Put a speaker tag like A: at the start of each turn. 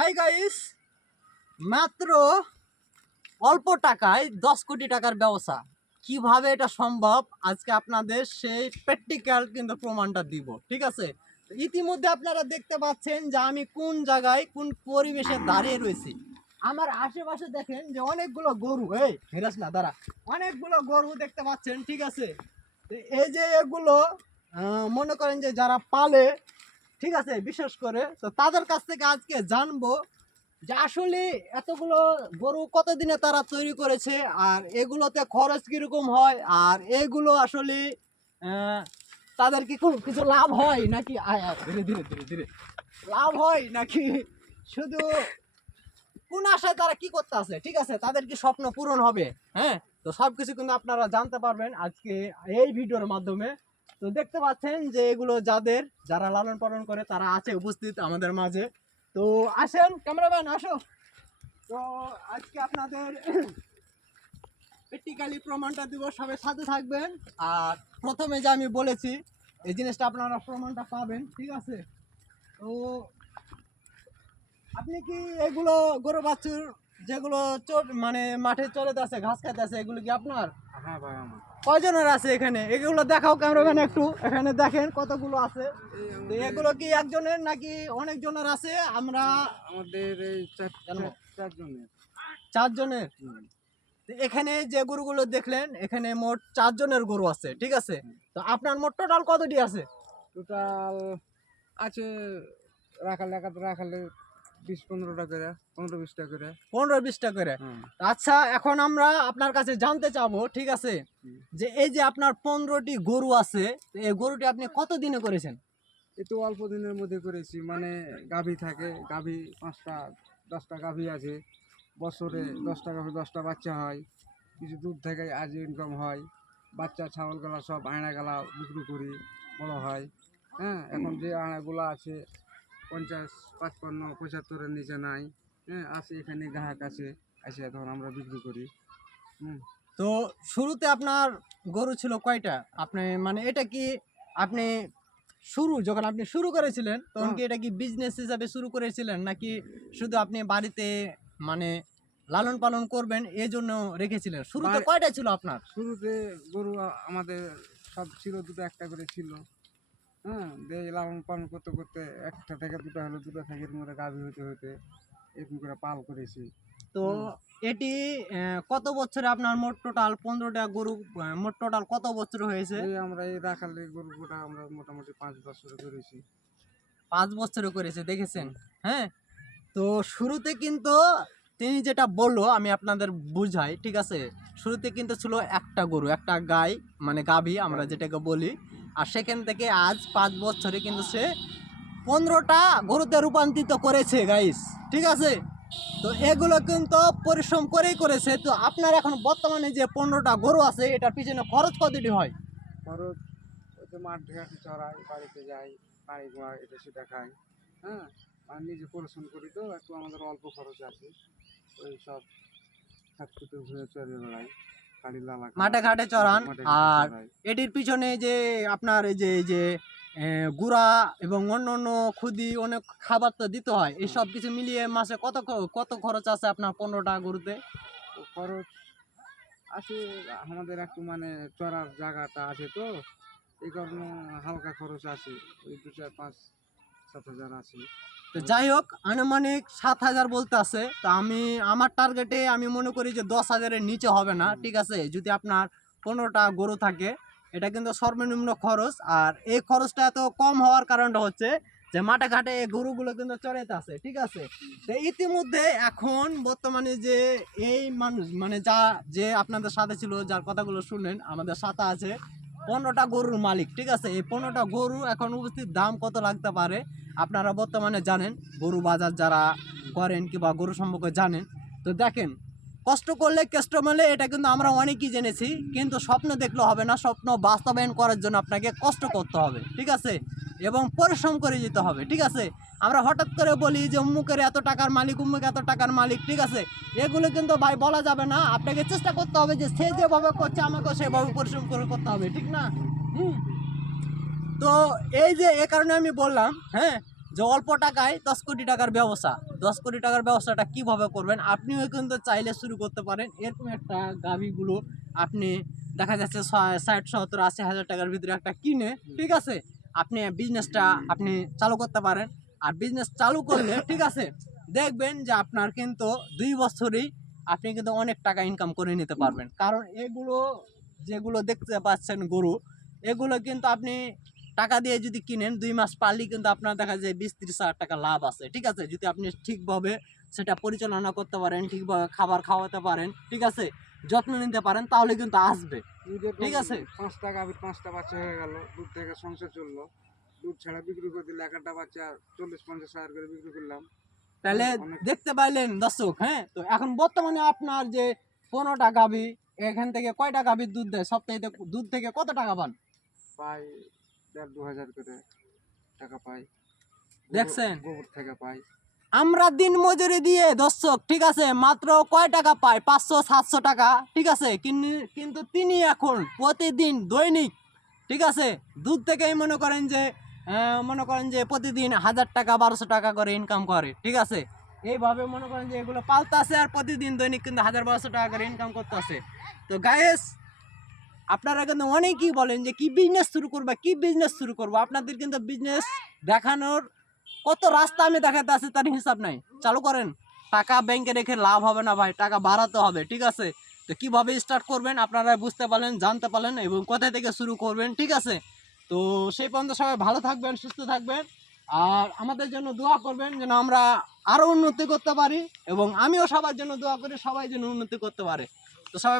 A: Hi guys মাত্র অল্প টাকায় দশ কোটি টাকার ব্যবসা। কীভাবে এটা সম্ভব? আজকে আপনাদের সেই প্র্যাকটিক্যাল কিন্তু প্রমাণটা দিব, ঠিক আছে? ইতিমধ্যে আপনারা দেখতে পাচ্ছেন যে আমি কোন জায়গায়, কোন পরিবেশে দাঁড়িয়ে রয়েছি। আমার আশেপাশে দেখেন যে অনেকগুলো গরু, এই হেরাস না, দাঁড়া। অনেকগুলো গরু দেখতে পাচ্ছেন, ঠিক আছে? এই যে এগুলো মনে করেন যে যারা পালে ঠিক আছে, বিশেষ করে, তো তাদের কাছ থেকে আজকে জানব যে আসলে এতগুলো গরু কতদিনে তারা তৈরি করেছে আর এগুলোতে খরচ কীরকম হয় আর এগুলো আসলে তাদের কি খুব কিছু লাভ হয় নাকি ধীরে ধীরে ধীরে ধীরে। লাভ হয় নাকি শুধু কোন আশায় তারা কি করতে আছে, ঠিক আছে, তাদের কি স্বপ্ন পূরণ হবে হ্যাঁ? তো সব কিছু কিন্তু আপনারা জানতে পারবেন আজকে এই ভিডিওর মাধ্যমে। তো দেখতে পাচ্ছেন যে এগুলো যাদের, যারা লালন পালন করে, তারা আছে উপস্থিত আমাদের মাঝে। তো আসেন, ক্যামেরাম্যান, আসো। তো আজকে আপনাদের প্র্যাকটিক্যালি প্রমাণটা দিব, সবাই সাথে থাকবেন। আর প্রথমে যে আমি বলেছি, এই জিনিসটা আপনারা প্রমাণটা পাবেন, ঠিক আছে? তো আপনি কি এগুলো গরু বাছুর যেগুলো চোট মানে মাঠে চলে আছে ঘাস খাইতে আছে এগুলো কি আপনার?
B: হ্যাঁ ভাই আমার।
A: কয়জনের আছে এখানে? এগুলো দেখাও ক্যামেরাম্যান একটু এখানে দেখেন কতগুলো আছে। এগুলো কি একজনের নাকি অনেকজনের আছে? আমরা
B: আমাদের এই চারজনের।
A: চারজনের? এখানে যে গরুগুলো দেখলেন এখানে মোট চারজনের গরু আছে ঠিক আছে? তো আপনার মোট টোটাল কতটি আছে?
B: টোটাল আছে রাখালে রাখালে বিশ পনেরোটা করে পনেরো বিশটা করে।
A: পনেরো বিশটা করে। আচ্ছা এখন আমরা আপনার কাছে জানতে চাবো ঠিক আছে? যে এই যে আপনার পনেরোটি গরু আছে এই গরুটি আপনি কত দিনে করেছেন
B: তো অল্প দিনের মধ্যে করেছি মানে গাভী থাকে গাভী পাঁচটা দশটা গাভী আছে। বছরে দশটা গাভী দশটা বাচ্চা হয়। কিছু দুধ থেকে আজ ইনকাম হয়। বাচ্চা ছাগল গলা সব আয়না গলা বিক্রি করি বড় হয়। হ্যাঁ এখন যে আয়নাগুলো আছে পঞ্চাশ পাঁচপান্ন পঁচাত্তরের নিচে নাই। হ্যাঁ আছে এখানে গ্রাহক আছে আসে তখন আমরা বিক্রি করি। হুম।
A: তো শুরুতে আপনার গরু ছিল কয়টা? আপনি মানে এটা কি আপনি শুরু যখন আপনি শুরু করেছিলেন তখন কি এটা কি বিজনেস হিসাবে শুরু করেছিলেন নাকি শুধু আপনি বাড়িতে মানে লালন পালন করবেন এই জন্য রেখেছিলেন? শুরুতে কয়টা ছিল আপনার?
B: শুরুতে গরু আমাদের সব ছিল দুটো একটা করে ছিল। হ্যাঁ দিয়ে লালন পালন করতে করতে একটা থেকে দুটো হলো দুটো থেকে এর মধ্যে গাভী হতে হতে এরকম করে পাল করেছি।
A: তো এটি কত বছরে আপনার মোট টোটাল পনেরোটা গরু মোট টোটাল কত বছর হয়েছে?
B: আমরা এই রাখালে গরু গোটা আমরা মোটামুটি পাঁচ বছর করেছি।
A: পাঁচ বছরে করেছে দেখেছেন? হ্যাঁ? তো শুরুতে কিন্তু তিনি যেটা বলল আমি আপনাদের বুঝাই ঠিক আছে? শুরুতে কিন্তু ছিল একটা গরু একটা গাই মানে গাভী আমরা যেটাকে বলি। আর সেখান থেকে আজ পাঁচ বছরে কিন্তু সে পনেরোটা গরুতে রূপান্তরিত করেছে গাইস ঠিক আছে? তো এগুলো কিন্তু পরিশ্রম করেই করেছে। তো আপনার এখন বর্তমানে যে পনেরোটা গরু আছে, এটার পিছনে খরচ কতটি হয়?
B: খরচ মাঠ ঘাটে চড়াই, বাড়িতে যাই, বাড়ি এটা সেটা খাই। হ্যাঁ? আর নিজে পরিশ্রম করি তো, একটু আমাদের অল্প খরচ আছে। ওই সব খাটকুটে ঘুরে চড়ে বেড়াই।
A: মাঠে ঘাটে চড়ান। আর এটির পিছনে যে আপনার এই যে এই যে গুড়া এবং অন্য অন্য খুদি অনেক খাবার তো দিতে হয় এই সব কিছু মিলিয়ে মাসে কত কত খরচ আছে আপনার পনেরো টাকা
B: গরুতে খরচ আছে আমাদের একটু মানে চড়ার জায়গাটা আছে তো এই কারণে হালকা খরচ আছে ওই দু চার পাঁচ সাত হাজার আছে।
A: তো যাই হোক, আনুমানিক সাত হাজার বলতে আছে। তো আমি, আমার টার্গেটে আমি মনে করি যে দশ হাজারের নিচে হবে না, ঠিক আছে? যদি আপনার পনেরোটা গরু থাকে, এটা কিন্তু সর্বনিম্ন খরচ। আর এই খরচটা এত কম হওয়ার কারণটা হচ্ছে যে মাঠে ঘাটে এই গরুগুলো কিন্তু চড়াইতে আছে, ঠিক আছে? তো ইতিমধ্যে এখন বর্তমানে যে এই মানুষ মানে যা, যে আপনাদের সাথে ছিল, যার কথাগুলো শুনলেন আমাদের সাথে আছে পনেরোটা গরুর মালিক, ঠিক আছে? এই পনেরোটা গরু এখন উপস্থিত দাম কত লাগতে পারে? আপনারা বর্তমানে জানেন, গরু বাজার যারা করেন কিংবা গরু সম্পর্কে জানেন, তো দেখেন, কষ্ট করলে কেষ্ট মেলে, এটা কিন্তু আমরা অনেকেই জেনেছি, কিন্তু স্বপ্ন দেখলে হবে না, স্বপ্ন বাস্তবায়ন করার জন্য আপনাকে কষ্ট করতে হবে, ঠিক আছে? এবং পরিশ্রম করে যেতে হবে, ঠিক আছে? আমরা হঠাৎ করে বলি যে, অমুকের এত টাকার মালিক অমুক এত টাকার মালিক ঠিক আছে? এগুলো কিন্তু ভাই বলা যাবে না, আপনাকে চেষ্টা করতে হবে যে, সে যেভাবে করছে, আমাকেও সেভাবে পরিশ্রম করে করতে হবে ঠিক না? হুম? তো এই যে, এ কারণে আমি বললাম হ্যাঁ? যে অল্প টাকায় দশ কোটি টাকার ব্যবসা, দশ কোটি টাকার ব্যবসাটা কীভাবে করবেন? আপনিও কিন্তু চাইলে শুরু করতে পারেন। এরকম একটা গাভিগুলো আপনি দেখা যাচ্ছে ষাট, সত্তর, আশি হাজার টাকার ভিতরে একটা কিনে, ঠিক আছে? আপনি বিজনেসটা আপনি চালু করতে পারেন। আর বিজনেস চালু করলে, ঠিক আছে? দেখবেন যে আপনার কিন্তু দুই বছরেই আপনি কিন্তু অনেক টাকা ইনকাম করে নিতে পারবেন। কারণ এগুলো, যেগুলো দেখতে পাচ্ছেন গরু, এগুলো কিন্তু আপনি টাকা দিয়ে যদি কিনেন দুই মাস পারলেই কিন্তু আপনার দেখা যায় বিশ ত্রিশ হাজার টাকা লাভ আছে ঠিক আছে? যদি আপনি ঠিকভাবে সেটা পরিচালনা করতে পারেন ঠিকভাবে খাবার খাওয়াতে পারেন ঠিক আছে? যত্ন নিতে পারেন তাহলে কিন্তু আসবে ঠিক আছে।
B: পাঁচটা গাভীর পাঁচটা বাচ্চা হয়ে গেল দুধ থেকে সংসার চলল। দুধ ছাড়া বিক্রি করে দিলে এক একটা বাচ্চা চল্লিশ পঞ্চাশ হাজার করে বিক্রি করলাম।
A: তাহলে দেখতে পাইলেন দর্শক হ্যাঁ? তো এখন বর্তমানে আপনার যে পনেরোটা গাভি এখান থেকে কয়টা গাভীর দুধ দেয়? সপ্তাহে দুধ থেকে কত টাকা পান?
B: পাই দেড় দু হাজার করে টাকা পাই।
A: দেখছেন?
B: গোবর থেকে পাই।
A: আমরা দিন মজুরি দিয়ে দর্শক ঠিক আছে মাত্র কয় টাকা পায় পাঁচশো সাতশো টাকা ঠিক আছে? কিন- কিন্তু তিনি এখন প্রতিদিন দৈনিক ঠিক আছে দুধ থেকেই মনে করেন যে মনে করেন যে প্রতিদিন হাজার টাকা বারোশো টাকা করে ইনকাম করে ঠিক আছে? এইভাবে মনে করেন যে এগুলো পালতাছে আর প্রতিদিন দৈনিক কিন্তু হাজার বারোশো টাকা করে ইনকাম করতেছে। তো গায়েস আপনারা কিন্তু অনেকেই বলেন যে কি বিজনেস শুরু করবা, কি বিজনেস শুরু করব? আপনাদের কিন্তু বিজনেস দেখানোর কত রাস্তা আমি দেখাতে আছি তার হিসাব নাই। চালু করেন। টাকা ব্যাংকে রেখে লাভ হবে না ভাই, টাকা বাড়াতে হবে, ঠিক আছে? তো কীভাবে স্টার্ট করবেন আপনারা বুঝতে পারলেন, জানতে পারলেন এবং কোথা থেকে শুরু করবেন, ঠিক আছে? তো সেই পর্যন্ত সবাই ভালো থাকবেন, সুস্থ থাকবেন। আর আমাদের জন্য দোয়া করবেন যেন আমরা আরও উন্নতি করতে পারি এবং আমিও সবার জন্য দোয়া করি, সবাই যেন উন্নতি করতে পারে। তো সবাই